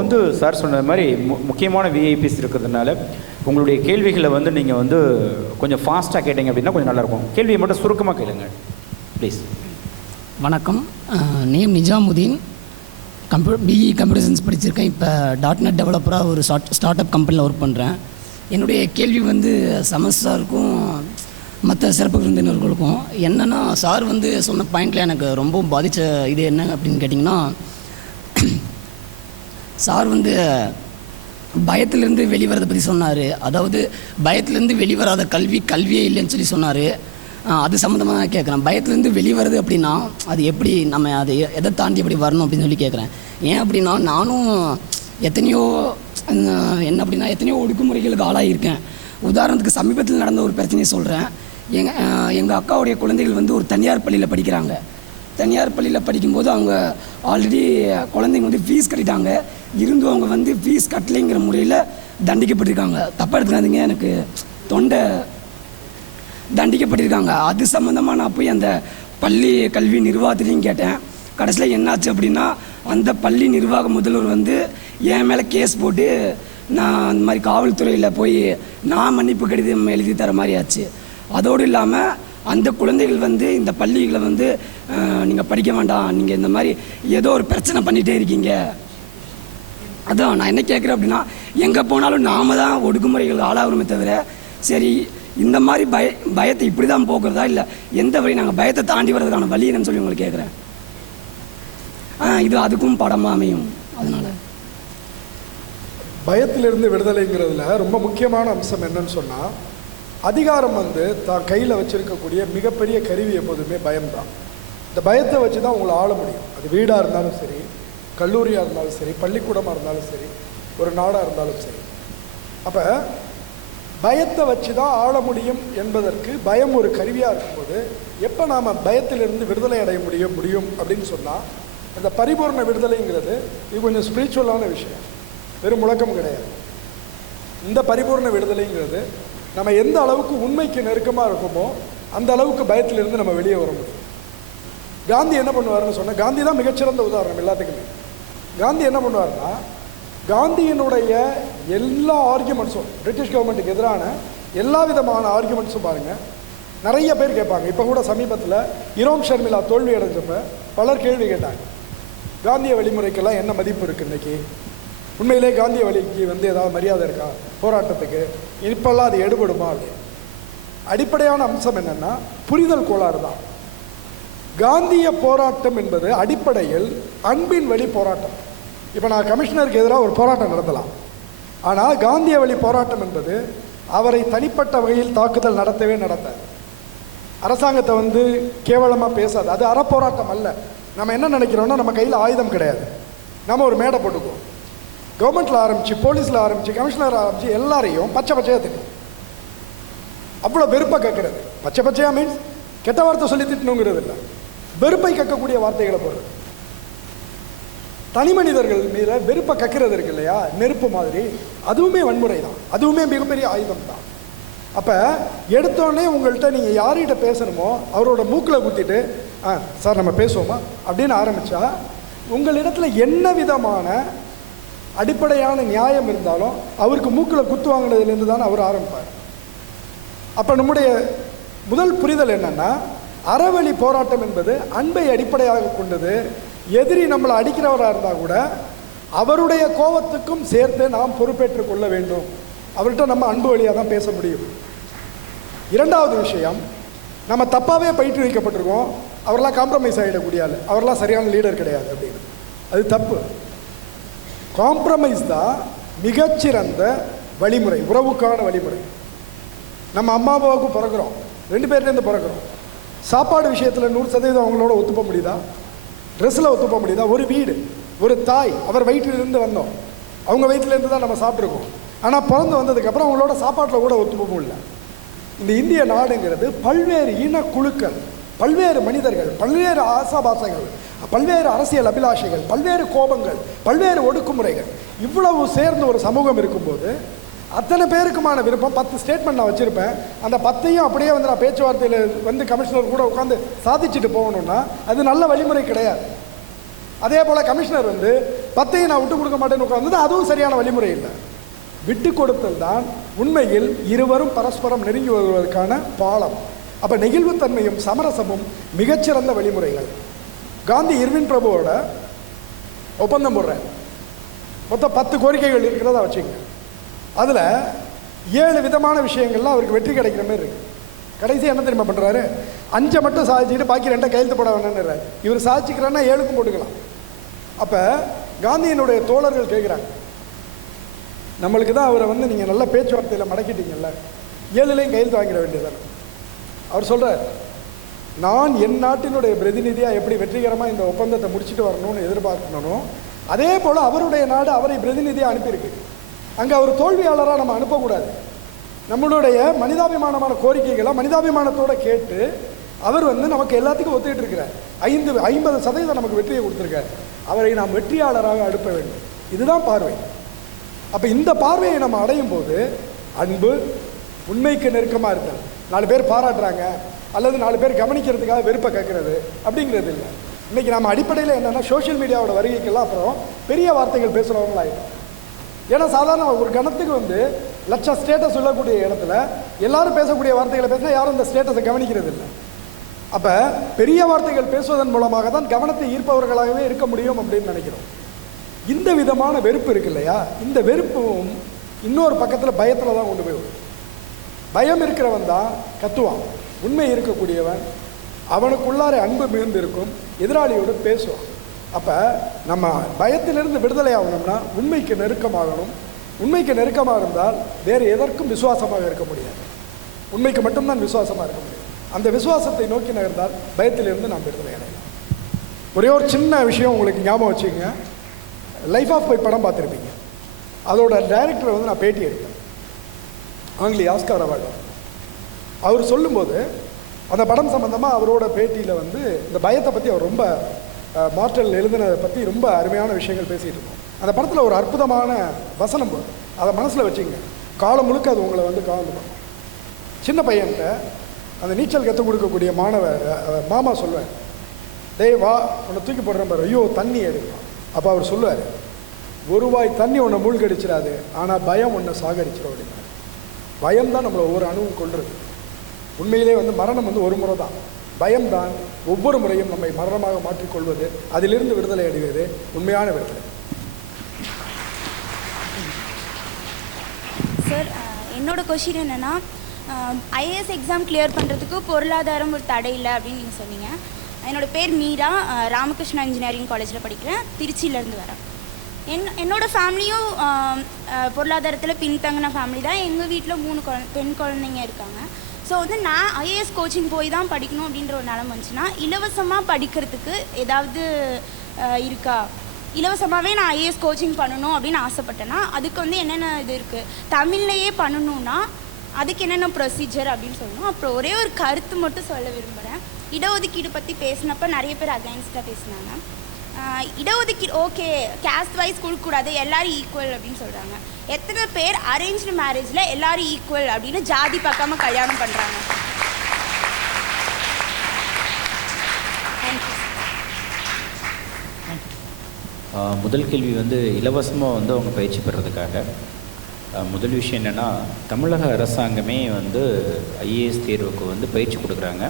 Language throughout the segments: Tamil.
வந்து சார் சொன்ன மாதிரி முக்கியமான விஐபிஸ் இருக்கிறதுனால உங்களுடைய கேள்விகளை வந்து நீங்கள் வந்து கொஞ்சம் ஃபாஸ்ட்டாக கேட்டீங்க அப்படின்னா கொஞ்சம் நல்லாயிருக்கும். கேள்வியை மட்டும் சுருக்கமாக கேளுங்க ப்ளீஸ். வணக்கம், name Nizamuddin. BE computer science படிச்சிருக்கேன். இப்போ .NET டெவலப்பராக ஒரு ஸ்டார்ட் அப் கம்பெனியில் ஒர்க் பண்ணுறேன். என்னுடைய கேள்வி வந்து சமஸ் சாருக்கும் மற்ற சிறப்பு விருந்தினர்களுக்கும் என்னென்னா, சார் வந்து சொன்ன பாயிண்டில் எனக்கு ரொம்ப பாதித்த இது என்ன அப்படின்னு கேட்டிங்கன்னா, சார் வந்து பயத்திலேருந்து வெளிவரதை பற்றி சொன்னார். அதாவது பயத்திலேருந்து வெளிவராத கல்வியே இல்லைன்னு சொல்லி சொன்னார். அது சம்மந்தமாக நான் கேட்குறேன். பயத்துலேருந்து வெளிவருது அப்படின்னா அது எப்படி, நம்ம அதை எதை தாண்டி எப்படி வரணும் அப்படின்னு சொல்லி கேட்குறேன். ஏன் அப்படின்னா, நானும் எத்தனையோ ஒடுக்குமுறைகளுக்கு ஆளாகியிருக்கேன். உதாரணத்துக்கு சமீபத்தில் நடந்த ஒரு பிரச்சனையை சொல்கிறேன். எங்கள் அக்காவுடைய குழந்தைகள் வந்து ஒரு தனியார் பள்ளியில் படிக்கிறாங்க. தனியார் பள்ளியில் படிக்கும்போது அவங்க ஆல்ரெடி குழந்தைங்க வந்து ஃபீஸ் கட்டிட்டாங்க. இருந்தும் அவங்க வந்து ஃபீஸ் கட்டலைங்கிற முறையில் தண்டிக்கப்பட்டிருக்காங்க. தப்பாக எடுத்துக்காதீங்க, எனக்கு தொண்டை தண்டிக்கப்பட்டிருக்காங்க. அது சம்மந்தமாக நான் போய் அந்த பள்ளி கல்வி நிர்வாகத்திலையும் கேட்டேன். கடைசியில் என்னாச்சு அப்படின்னா, அந்த பள்ளி நிர்வாக முதல்வர் வந்து என் மேலே கேஸ் போட்டு நான் அந்த மாதிரி காவல்துறையில் போய் நான் மன்னிப்பு கடிதம் எழுதி தர மாதிரி ஆச்சு. அதோடு இல்லாமல் அந்த குழந்தைகள் வந்து இந்த பள்ளிகளை வந்து நீங்கள் படிக்க வேண்டாம், நீங்கள் இந்த மாதிரி ஏதோ ஒரு பிரச்சனை பண்ணிகிட்டே இருக்கீங்க. அதான் நான் என்ன கேட்குறேன் அப்படின்னா, எங்கே போனாலும் நாம் தான் ஒடுக்குமுறைகள் ஆளாகிறோமே தவிர, சரி இந்த மாதிரி பயத்தை இப்படி தான் போக்குறதா, இல்லை எந்த வழி நாங்கள் பயத்தை தாண்டி வர்றதுக்கான வழி என்னன்னு சொல்லி உங்களுக்கு கேட்குறேன். இது அதுக்கும் படமாக அமையும். அதனால் பயத்திலிருந்து விடுதலைங்கிறதுல ரொம்ப முக்கியமான அம்சம் என்னன்னு சொன்னால், அதிகாரம் வந்து தான் கையில் வச்சுருக்கக்கூடிய மிகப்பெரிய கருவி எப்போதுமே பயம்தான். இந்த பயத்தை வச்சு தான் உங்களை ஆள முடியும். அது வீடாக இருந்தாலும் சரி, கல்லூரியாக இருந்தாலும் சரி, பள்ளிக்கூடமாக இருந்தாலும் சரி, ஒரு நாடாக இருந்தாலும் சரி. அப்போ பயத்தை வச்சு தான் ஆள முடியும் என்பதற்கு பயம் ஒரு கருவியாக இருக்கும்போது, எப்போ நாம் பயத்திலிருந்து விடுதலை அடைய முடியும் அப்படின்னு சொன்னால், இந்த பரிபூர்ண விடுதலைங்கிறது இது கொஞ்சம் ஸ்பிரிச்சுவலான விஷயம், வெறும் முழக்கம் கிடையாது. இந்த பரிபூர்ண விடுதலைங்கிறது நம்ம எந்த அளவுக்கு உண்மைக்கு நெருக்கமாக இருக்குமோ அந்த அளவுக்கு பயத்திலிருந்து நம்ம வெளியே வர முடியும். காந்தி என்ன பண்ணுவார்னு சொன்னால், காந்தி தான் மிகச்சிறந்த உதாரணம் எல்லாத்துக்குமே. காந்தி என்ன பண்ணுவார்னா, காந்தியினுடைய எல்லா ஆர்கியூமெண்ட்ஸும், பிரிட்டிஷ் கவர்மெண்ட்டுக்கு எதிரான எல்லா விதமான ஆர்கியூமெண்ட்ஸும் பாருங்கள், நிறைய பேர் கேட்பாங்க. இப்போ கூட சமீபத்தில் இரோம் ஷர்மிளா தோல்வி அடைஞ்சப்ப பலர் கேள்வி கேட்டாங்க, காந்திய வழிமுறைக்கெல்லாம் என்ன மதிப்பு இருக்குது இன்றைக்கி, உண்மையிலே காந்திய வழிக்கு வந்து ஏதாவது மரியாதை இருக்கா போராட்டத்துக்கு, இப்போல்லாம் அது எடுபடுமா அப்படின்னு. அடிப்படையான அம்சம் என்னென்னா, புரிதல் கோளாறு தான். காந்திய போராட்டம் என்பது அடிப்படையில் அன்பின் வழி போராட்டம். இப்போ நான் கமிஷனருக்கு எதிராக ஒரு போராட்டம் நடத்தலாம், ஆனால் காந்திய வழி போராட்டம் என்பது அவரை தனிப்பட்ட வகையில் தாக்குதல் நடத்தவே நடத்தாது, அரசாங்கத்தை வந்து கேவலமாக பேசாது. அது அறப்போராட்டம் அல்ல. நம்ம என்ன நினைக்கிறோன்னா, நம்ம கையில் ஆயுதம் கிடையாது, நம்ம ஒரு மேடை போட்டுக்குவோம். கவர்மெண்ட்டில் ஆரம்பித்து, போலீஸில் ஆரம்பித்து, கமிஷனர் ஆரம்பித்து எல்லாரையும் பச்சையாக திட்டும். அவ்வளோ வெறுப்பை கற்கிறது. பச்சையாக மீன்ஸ் கெட்ட வார்த்தை சொல்லி திட்டணுங்கிறது இல்லை, வெறுப்பை கக்கக்கூடிய வார்த்தைகளை போடுறது. தனி மனிதர்கள் மீது வெறுப்பை கக்கிறது இருக்கு இல்லையா, நெருப்பு மாதிரி, அதுவுமே வன்முறை தான், அதுவுமே மிகப்பெரிய ஆயுதம் தான். அப்போ எடுத்தோடனே உங்கள்கிட்ட நீங்கள் யார்கிட்ட பேசணுமோ அவரோட மூக்கில் குத்திட்டு சார் நம்ம பேசுவோமா அப்படின்னு ஆரம்பித்தா, உங்களிடத்தில் என்ன விதமான அடிப்படையான நியாயம் இருந்தாலும் அவருக்கு மூக்கில் குத்து வாங்கினதுலேருந்து தான் அவர் ஆரம்பிப்பார். அப்போ நம்முடைய முதல் புரிதல் என்னென்னா, அறவழி போராட்டம் என்பது அன்பை அடிப்படையாக கொண்டது. எதிரி நம்மளை அடிக்கிறவராக இருந்தால் கூட அவருடைய கோபத்துக்கும் சேர்த்து நாம் பொறுப்பேற்றுக் கொள்ள வேண்டும். அவர்கிட்ட நம்ம அன்பு வழியாக தான் பேச முடியும். இரண்டாவது விஷயம், நம்ம தப்பாகவே பயிற்று வைக்கப்பட்டிருக்கோம், அவரெல்லாம் காம்ப்ரமைஸ் ஆகிடக்கூடிய ஆள், அவரெல்லாம் சரியான லீடர் கிடையாது அப்படின்னு. அது தப்பு. காம்ப்ரமைஸ் தான் மிகச்சிறந்த வழிமுறை, உறவுக்கான வழிமுறை. நம்ம அம்மா அப்பாவுக்கு பிறகுறோம், 2 பேர்லேருந்து பிறகுறோம். சாப்பாடு விஷயத்தில் 100% அவங்களோட ஒத்துப்ப முடியுதா? ட்ரெஸ்ஸில் ஒத்துப்ப முடியுதா? ஒரு வீடு, ஒரு தாய், அவர் வயிற்றிலிருந்து வந்தோம், அவங்க வயிற்றுலேருந்து தான் நம்ம சாப்பிட்ருக்கோம். ஆனால் பிறந்து வந்ததுக்கப்புறம் அவங்களோட சாப்பாட்டில் கூட ஒத்துப்ப முடியல. இந்த இந்திய நாடுங்கிறது பல்வேறு இனக்குழுக்கள், பல்வேறு மனிதர்கள், பல்வேறு ஆசாபாசங்கள், பல்வேறு அரசியல் அபிலாஷைகள், பல்வேறு கோபங்கள், பல்வேறு ஒடுக்குமுறைகள், இவ்வளவு சேர்ந்து ஒரு சமூகம் இருக்கும்போது அத்தனை பேருக்குமான விருப்பம் 10 ஸ்டேட்மெண்ட் நான் வச்சுருப்பேன், அந்த 10ஐயும் அப்படியே வந்து நான் பேச்சுவார்த்தையில் வந்து கமிஷனர் கூட உட்காந்து சாதிச்சுட்டு போகணுன்னா அது நல்ல வழிமுறை கிடையாது. அதே போல் கமிஷனர் வந்து 10ஐயும் நான் விட்டு கொடுக்க மாட்டேன்னு உட்கார்ந்தது, அதுவும் சரியான வழிமுறை இல்லை. விட்டு கொடுத்தல் தான் உண்மையில் இருவரும் பரஸ்பரம் நெருங்கி வருவதற்கான பாலம். அப்போ நெகிழ்வுத்தன்மையும் சமரசமும் மிகச்சிறந்த வழிமுறைகள். காந்தி இர்வின் பிரபுவோட ஒப்பந்தம் போடுறேன், மொத்தம் 10 கோரிக்கைகள் இருக்கிறதா வச்சுங்க. அதில் 7 விதமான விஷயங்கள்லாம் அவருக்கு வெற்றி கிடைக்கிற மாதிரி இருக்குது. கடைசி என்ன தெரியுமா பண்ணுறாரு, 5 மட்டும் சாதிச்சுக்கிட்டு பாக்கி 2 கையெழுத்து போட வேணான்னுறாரு. இவர் சாதிச்சுக்கிறான்னா 7க்கும் போட்டுக்கலாம். அப்போ காந்தியினுடைய தோழர்கள் கேட்குறாங்க, நம்மளுக்கு தான் அவரை வந்து நீங்கள் நல்ல பேச்சுவார்த்தையில் மடக்கிட்டீங்கல்ல, 7லையும் கையெழுத்து வாங்கிட வேண்டியதானே. அவர் சொல்கிறார், நான் என் நாட்டினுடைய பிரதிநிதியாக எப்படி வெற்றிகரமாக இந்த ஒப்பந்தத்தை முடிச்சுட்டு வரணும்னு எதிர்பார்க்கணும், அதே போல் அவருடைய நாடு அவரை பிரதிநிதியாக அனுப்பியிருக்கு. அங்கே அவர் தோல்வியாளராக நம்ம அனுப்பக்கூடாது. நம்மளுடைய மனிதாபிமானமான கோரிக்கைகளை மனிதாபிமானத்தோடு கேட்டு அவர் வந்து நமக்கு எல்லாத்துக்கும் ஒத்துக்கிட்டு இருக்கிறார். 50% நமக்கு வெற்றியை கொடுத்துருக்கார். அவரை நாம் வெற்றியாளராக அனுப்ப வேண்டும். இதுதான் பார்வை. அப்போ இந்த பார்வையை நம்ம அடையும் போது அன்பு, உண்மைக்கு நெருக்கமாக இருத்தல், 4 பேர் பாராட்டுறாங்க அல்லது 4 பேர் கவனிக்கிறதுக்காக வெறுப்பை கேட்கறது அப்படிங்கிறது இல்லை. இன்றைக்கி நம்ம அடிப்படையில் என்னென்னா சோஷியல் மீடியாவோட வருகைக்கெல்லாம் அப்புறம் பெரிய வார்த்தைகள் பேசுகிறவங்களாயிடும். ஏன்னா சாதாரண ஒரு கணத்துக்கு வந்து லட்சம் ஸ்டேட்டஸ் சொல்லக்கூடிய இடத்துல எல்லாரும் பேசக்கூடிய வார்த்தைகளை பேசினா யாரும் இந்த ஸ்டேட்டஸை கவனிக்கிறது இல்லை. அப்போ பெரிய வார்த்தைகள் பேசுவதன் மூலமாக தான் கவனத்தை ஈர்ப்பவர்களாகவே இருக்க முடியும் அப்படின்னு நினைக்கிறோம். இந்த விதமான வெறுப்பு இருக்கு இல்லையா, இந்த வெறுப்பும் இன்னொரு பக்கத்தில் பயத்தில் தான் கொண்டு போய் விடும். பயம் இருக்கிறவன் தான் கத்துவான், உண்மை இருக்கக்கூடியவன் அவனுக்குள்ளார அன்பு மிகுந்து இருக்கும், எதிராளியோடு பேசுவான். அப்போ நம்ம பயத்திலிருந்து விடுதலை ஆகணும்னா உண்மைக்கு நெருக்கமாகணும். உண்மைக்கு நெருக்கமாக இருந்தால் வேறு எதற்கும் விசுவாசமாக இருக்க முடியாது. உண்மைக்கு மட்டும்தான் விசுவாசமாக இருக்க முடியும். அந்த விசுவாசத்தை நோக்கி நகர்ந்தால் பயத்திலிருந்து நாம் விடுதலை அடையலாம். ஒரே ஒரு சின்ன விஷயம் உங்களுக்கு ஞாபகம் வச்சுக்கோங்க. லைஃப் ஆஃப் பை படம் பார்த்துருப்பீங்க. அதோட டைரக்டரை வந்து நான் பேட்டி எடுத்தேன், ஆங்கிலேய ஆஸ்கார் அவார்டு. அவர் சொல்லும்போது அந்த படம் சம்மந்தமாக அவரோட பேட்டியில் வந்து இந்த பயத்தை பற்றி அவர் ரொம்ப மார்டல் எழுதினதை பற்றி ரொம்ப அருமையான விஷயங்கள் பேசிகிட்டு இருக்கோம். அந்த படத்தில் ஒரு அற்புதமான வசனம் போது அதை மனசில் வச்சுங்க, காலம் முழுக்க அது உங்களை வந்து கலந்து பண்ணும். சின்ன பையன்கிட்ட அந்த நீச்சல் கற்றுக் கொடுக்கக்கூடிய மாமா சொல்லுவார், டேய் வா உன்னை தூக்கி போடுறேன் பாரு, ஐயோ தண்ணி எடுக்கலாம். அப்போ அவர் சொல்லுவார், ஒரு வாய் தண்ணி உன்னை மூழ்கடிச்சிடாது, ஆனால் பயம் உன்னை சாகடிச்சிடும் அப்படின்னா. பயம் தான் நம்மளை ஒவ்வொரு அணுவும் கொள்வது. உண்மையிலே வந்து மரணம் வந்து ஒரு முறை தான். பயம்தான் ஒவ்வொரு முறையும் நம்மை மரணமாக மாற்றிக்கொள்வது, அதிலிருந்து விடுதலை அடைவது உண்மையான விடுதலை. சார், என்னோட கொஷின் என்னென்னா, ஐஏஎஸ் எக்ஸாம் கிளியர் பண்ணுறதுக்கு பொருளாதாரம் ஒரு தடை இல்லை அப்படின்னு நீங்கள் சொன்னீங்க. என்னோடய பேர் மீரா, ராமகிருஷ்ணா இன்ஜினியரிங் காலேஜில் படிக்கிறேன், திருச்சியிலேருந்து வரேன். என்னோடய ஃபேமிலியும் பொருளாதாரத்தில் பின்தங்கின ஃபேமிலி தான். எங்கள் வீட்டில் 3 பெண் குழந்தைங்க இருக்காங்க. ஸோ வந்து நான் ஐஏஎஸ் கோச்சிங் போய் தான் படிக்கணும் அப்படின்ற ஒரு நிலமை வந்துச்சுன்னா இலவசமாக படிக்கிறதுக்கு ஏதாவது இருக்கா? இலவசமாகவே நான் ஐஏஎஸ் கோச்சிங் பண்ணணும் அப்படின்னு ஆசைப்பட்டேன்னா அதுக்கு வந்து என்னென்ன இது இருக்குது? தமிழ்லையே பண்ணணுன்னா அதுக்கு என்னென்ன ப்ரொசீஜர் அப்படின்னு சொல்லணும். அப்புறம் ஒரே ஒரு கருத்து மட்டும் சொல்ல விரும்புகிறேன். இடஒதுக்கீடு பற்றி பேசினப்போ நிறைய பேர் அகைன்ஸ்டாக பேசினாங்க. இடஒதுக்கீடு ஓகே, கேஸ்ட் வைஸ் கொடுக்கக்கூடாது, எல்லோரும் ஈக்குவல் அப்படின்னு சொல்கிறாங்க. எத்தனை பேர் அரேஞ்ச்டு மேரேஜில் எல்லோரும் ஈக்குவல் அப்படின்னு ஜாதி பார்க்காம கல்யாணம் பண்ணுறாங்க? முதல் கேள்வி வந்து இலவசமாக வந்து அவங்க பயிற்சி பெறதுக்காக முதல் விஷயம் என்னென்னா, தமிழக அரசாங்கமே வந்து ஐஏஎஸ் தேர்வுக்கு வந்து பயிற்சி கொடுக்குறாங்க,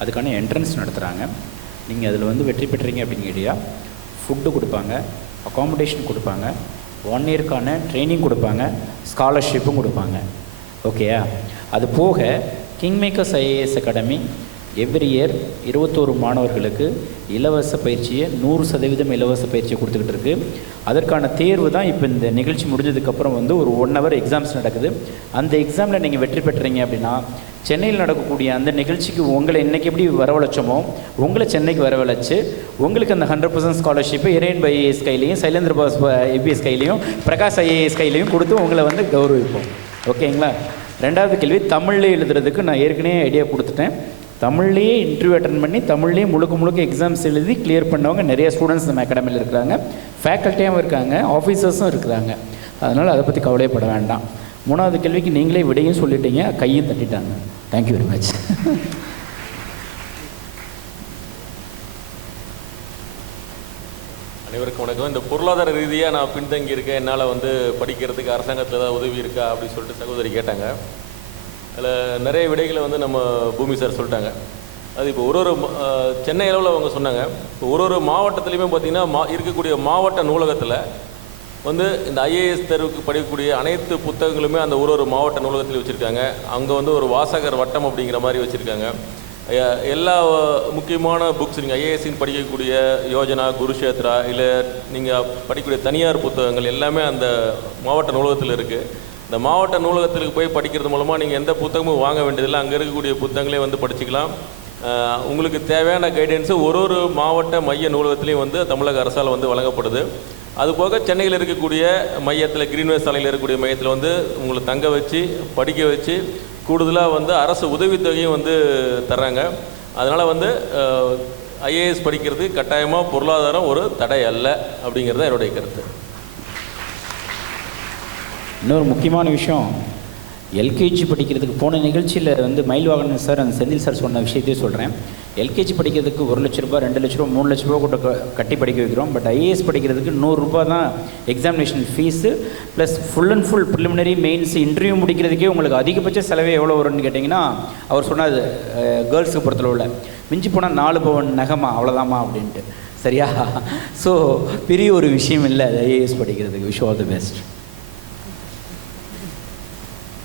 அதுக்கான என்ட்ரன்ஸ் நடத்துகிறாங்க. நீங்கள் அதில் வந்து வெற்றி பெற்றீங்க அப்படின்னு கேட்டியா ஃபுட்டு கொடுப்பாங்க, அகாமடேஷன் கொடுப்பாங்க, 1 இயர்க்கான ட்ரைனிங் கொடுப்பாங்க, ஸ்காலர்ஷிப்பும் கொடுப்பாங்க. ஓகேயா? அது போக king makers IAS academy every year 21 மாணவர்களுக்கு இலவச பயிற்சியை 100% இலவச பயிற்சியை கொடுத்துக்கிட்டு இருக்குது. அதற்கான தேர்வு தான் இப்போ இந்த நிகழ்ச்சி முடிஞ்சதுக்கப்புறம் வந்து ஒரு 1 hour எக்ஸாம்ஸ் நடக்குது. அந்த எக்ஸாமில் நீங்கள் வெற்றி பெற்றீங்க அப்படின்னா சென்னையில் நடக்கக்கூடிய அந்த நிகழ்ச்சிக்கு உங்களை இன்றைக்கி எப்படி வரவழைச்சோமோ உங்களை சென்னைக்கு வரவழைச்சு உங்களுக்கு அந்த 100% ஸ்காலர்ஷிப்பை இறையன்பு ஐஏஎஸ் கையிலையும், சைலேந்திர பாஸ் ஐபிஎஸ் கையிலையும், பிரகாஷ் ஐஏஎஸ் கையிலையும் கொடுத்து உங்களை வந்து கௌரவிப்போம். ஓகேங்களா? 2வது கேள்வி, தமிழ்லேயே எழுதுறதுக்கு நான் ஏற்கனவே ஐடியா கொடுத்துட்டேன். தமிழ்லேயே இன்டர்வியூ அட்டன் பண்ணி தமிழ்லேயே முழுக்க எக்ஸாம்ஸ் எழுதி கிளியர் பண்ணவங்க நிறைய ஸ்டூடெண்ட்ஸ் நம்ம அகாடமியில் இருக்கிறாங்க, ஃபேக்கல்ட்டியாகவும் இருக்காங்க, ஆஃபீஸர்ஸும் இருக்கிறாங்க. அதனால் அதை பற்றி கவலைப்பட வேண்டாம். 3வது கேள்விக்கு நீங்களே விடையும் சொல்லிட்டீங்க, கையும் தட்டிட்டாங்க. Thank you very much. அனைவருக்கும் வணக்கம். இந்த பொருளாதார ரீதியாக நான் பின்தங்கி இருக்கேன், என்னால் வந்து படிக்கிறதுக்கு அரசாங்கத்தில் ஏதாவது உதவி இருக்கா அப்படின்னு சொல்லிட்டு சகோதரி கேட்டாங்க. அதில் நிறைய விடைகளை வந்து நம்ம பூமி சார் சொல்லிட்டாங்க. அது இப்போ ஒரு சென்னை அளவில் அவங்க சொன்னாங்க. இப்போ ஒரு மாவட்டத்துலேயுமே பார்த்திங்கன்னா இருக்கக்கூடிய மாவட்ட நூலகத்தில் வந்து இந்த ஐஏஎஸ் தேர்வுக்கு படிக்கக்கூடிய அனைத்து புத்தகங்களுமே அந்த ஒரு மாவட்ட நூலகத்தில் வச்சுருக்காங்க. அங்கே வந்து ஒரு வாசகர் வட்டம் அப்படிங்கிற மாதிரி வச்சுருக்காங்க. எல்லா முக்கியமான புக்ஸ் நீங்கள் ஐஏஎஸ்சின்னு படிக்கக்கூடிய யோஜனா, குருஷேத்ரா, இல்லை நீங்கள் படிக்கக்கூடிய தனியார் புத்தகங்கள் எல்லாமே அந்த மாவட்ட நூலகத்தில் இருக்குது. இந்த மாவட்ட நூலகத்துக்கு போய் படிக்கிறது மூலமாக நீங்கள் எந்த புத்தகமும் வாங்க வேண்டியதில்லை, அங்கே இருக்கக்கூடிய புத்தகங்களே வந்து படிச்சுக்கலாம். உங்களுக்கு தேவையான கைடன்ஸு ஒரு மாவட்ட மைய நூலகத்துலேயும் வந்து தமிழக அரசால் வந்து வழங்கப்படுது. அதுபோக சென்னையில் இருக்கக்கூடிய மையத்தில், கிரீன்வே சாலையில் இருக்கக்கூடிய மையத்தில் வந்து உங்களை தங்க வச்சு படிக்க வச்சு கூடுதலாக வந்து அரசு உதவித்தொகையும் வந்து தர்றாங்க. அதனால் வந்து ஐஏஎஸ் படிக்கிறது கட்டாயமாக பொருளாதாரம் ஒரு தடை அல்ல அப்படிங்கிறது என்னுடைய கருத்து. இன்னொரு முக்கியமான விஷயம், எல்கேஜி படிக்கிறதுக்கு போன நிகழ்ச்சியில் வந்து மயில்வாகனன் சார், அந்த செந்தில் சார் சொன்ன விஷயத்தையும் சொல்கிறேன். எல்கேஜி படிக்கிறதுக்கு 1 லட்ச ரூபா, 2 லட்ச ரூபா, 3 லட்ச ரூபா கூட கட்டி படிக்க வைக்கிறோம். பட் ஐஏஎஸ் படிக்கிறதுக்கு 100 ரூபா தான் examination fees, plus full and full preliminary, mains, interview முடிக்கிறதுக்கே உங்களுக்கு அதிகபட்ச செலவே எவ்வளோ வரும்னு கேட்டிங்கன்னா, அவர் சொன்னார் கேர்ள்ஸுக்கு பொறுத்தளவில் மிஞ்சி போனால் 4 பவுன் நகமா அவ்வளோதாம்மா அப்படின்ட்டு. சரியா? ஸோ பெரிய ஒரு விஷயம் இல்லை ஐஏஎஸ் படிக்கிறதுக்கு. Wish all the best.